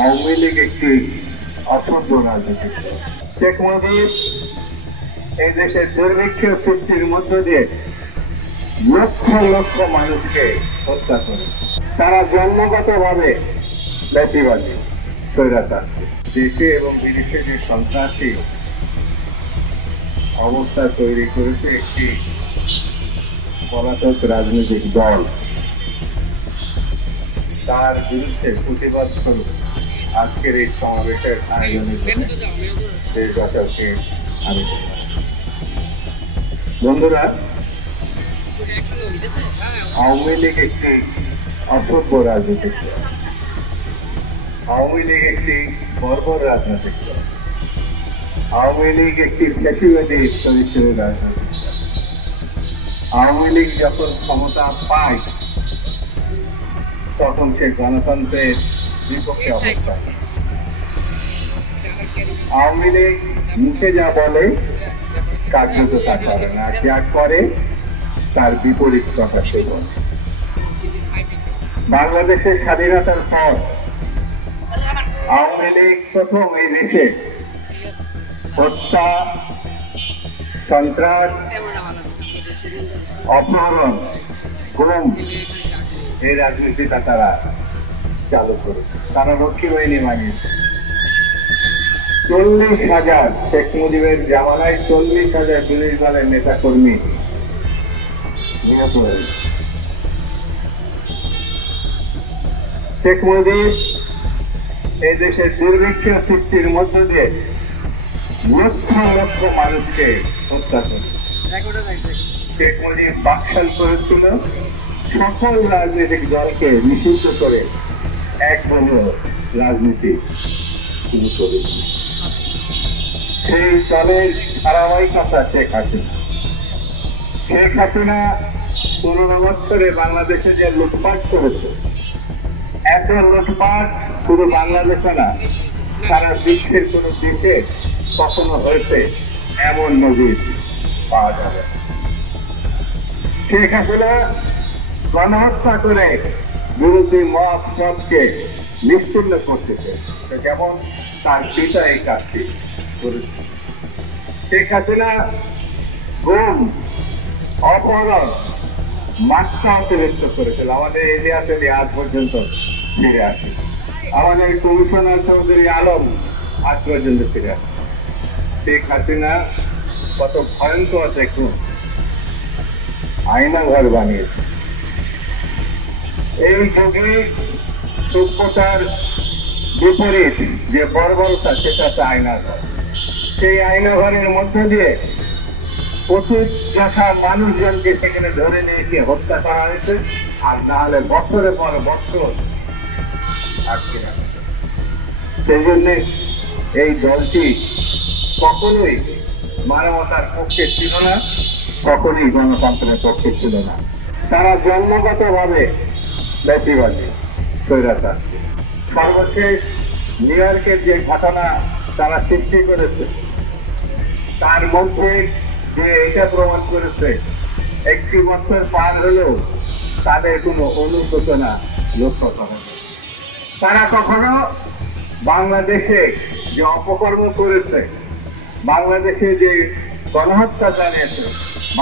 আওয়ামী লীগ একটি অসভ্য রাজনৈতিক দল। শেখ মুজিব এই দেশের দুর্ভিক্ষ সৃষ্টির মধ্য দিয়ে লক্ষ লক্ষ মানুষকে হত্যা করে। তারা জন্মগতভাবে বেশিবাদী স্বৈরাচার। দেশে এবং বিদেশে যে সন্ত্রাসী অবস্থা তৈরি করেছে একটি পলাতক রাজনৈতিক দল, তার বিরুদ্ধে প্রতিবাদ স্বরূপ আজকের এই সমাবেশের আয়োজনের জন্য দেশবাসীকে আমি বন্ধুরা, আওয়ামী লীগ একটি অসভ্য রাজনৈতিক দল। আওয়ামী লীগ একটি বর্বর রাজনৈতিক দল। আওয়ামী লীগ একটি ফ্যাসিবাদী চরিত্রের রাজনৈতিক দল। আওয়ামী লীগ যখন ক্ষমতা পায় তখন সে গণতন্ত্রের বিপক্ষে অবস্থান। আওয়ামী লীগ মুখে যা বলে কার্যত তা করে না, যা করে তার বিপরীত কথা সে বলে। বাংলাদেশের স্বাধীনতার পর আওয়ামী লীগ প্রথম এই দেশে হত্যা, সন্ত্রাস, অপহরণ, গুম এই রাজনীতিটা তারা চালু করেছে। তারা রক্ষী বাহিনী বানিয়েছে। 40,000 শেখ মুজিবের জামানায় 40,000 পুলিশ দলের নেতা কর্মী নিহত হয়েছে। শেখ মুজিব এই দেশের দুর্ভিক্ষ সৃষ্টির মধ্য দিয়ে লক্ষ লক্ষ মানুষকে হত্যা করে। শেখ মুজিব বাকশাল করেছিল সকল রাজনৈতিক দলকে নিষিদ্ধ করে একদলীয় রাজনীতি শুরু করেছে। সেই দলের ধারাবাহিকতা শেখ হাসিনা। শেখ হাসিনা 15 বছরে বাংলাদেশে যে লুটপাট করেছে, এত লুটপাট শুধু বাংলাদেশে না, সারা বিশ্বের কোন দেশে কখনো হয়েছে এমন নজির পাওয়া যাবে। শেখ হাসিনা গণহত্যা করে বিরোধী মতকে নিশ্চিহ্ন করতেছে, যেমন তার পিতা এই কাজটি করেছে। শেখ হাসিনা গুম, অপহরণ মাত্রা অতিরিক্ত করেছিল। আমাদের ইতিহাসে আজ পর্যন্ত ফিরে আসে। আমাদের কমিশনার চৌধুরী আলম আজ পর্যন্ত ফিরে আসে। শেখ হাসিনা কত ভয়ঙ্কর দেখুন, আয়নাঘর বানিয়েছে। এই যুগে সভ্যতার বিপরীত যে বর্বরতা, সেটা হচ্ছে আয়নাঘর। সেই আয়নাঘরের মধ্য দিয়ে প্রচুর চাষা মানুষজনকে সেখানে ধরে নিয়ে গিয়ে হত্যা করা হয়েছে, আর না হলে বছরের পর বছর আটকে রাখে। সেই জন্য এই দলটি কখনোই মানবতার পক্ষে ছিল না, কখনোই গণতন্ত্রের পক্ষে ছিল না। তারা জন্মগতভাবে বেশিবাদী স্বৈরাচার। সর্বশেষ নিউ ইয়র্কের যে ঘটনা তারা সৃষ্টি করেছে, তার মধ্যে যে এটা প্রমাণ করেছে 1 বছর পার হলেও তাদের কোনো অনুশোচনা লক্ষ্য করে। তারা কখনো বাংলাদেশে যে অপকর্ম করেছে, বাংলাদেশে যে গণহত্যা চালিয়েছে,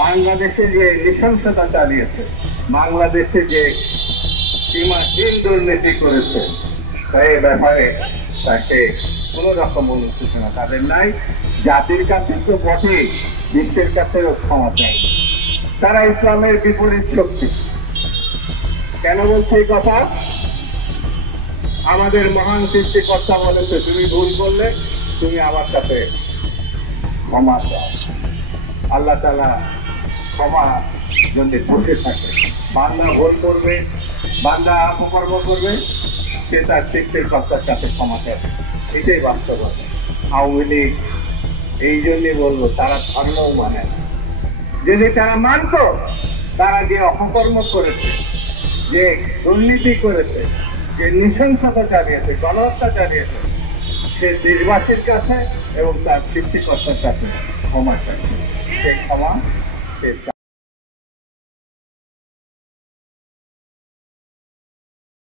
বাংলাদেশে যে নৃশংসতা চালিয়েছে, বাংলাদেশে যে সীমাহীন দুর্নীতি করেছে, এই ব্যাপারে তাকে কোন রকম অনুশোচনা তাদের নাই। জাতির কাছে তো বটে, বিশ্বের কাছেও ক্ষমা চাই। তারা ইসলামের বিপরীত শক্তি। কেন বলছে এই কথা? আমাদের মহান সৃষ্টিকর্তা বলেছে, তুমি ভুল করলে তুমি আমার কাছে ক্ষমা চাও। আল্লাহ তাআলা ক্ষমা যদি বসে থাকে, বান্দা ভুল করবে, বান্দা অপকর্ম করবে, সে তার সৃষ্টিকর্তার কাছে ক্ষমা চায়। এটাই বাস্তবতা। আওয়ামী লীগ এই জন্যই বলবো, তারা ধর্মও মানে না। যদি তারা মানত, তারা যে অপকর্ম করেছে, যে দুর্নীতি করেছে, যে নৃশংসতা চালিয়েছে, গণহত্যা চালিয়েছে, সে দেশবাসীর কাছে এবং তার সৃষ্টিকর্তার কাছে ক্ষমা চাইছে। সে ক্ষমা সে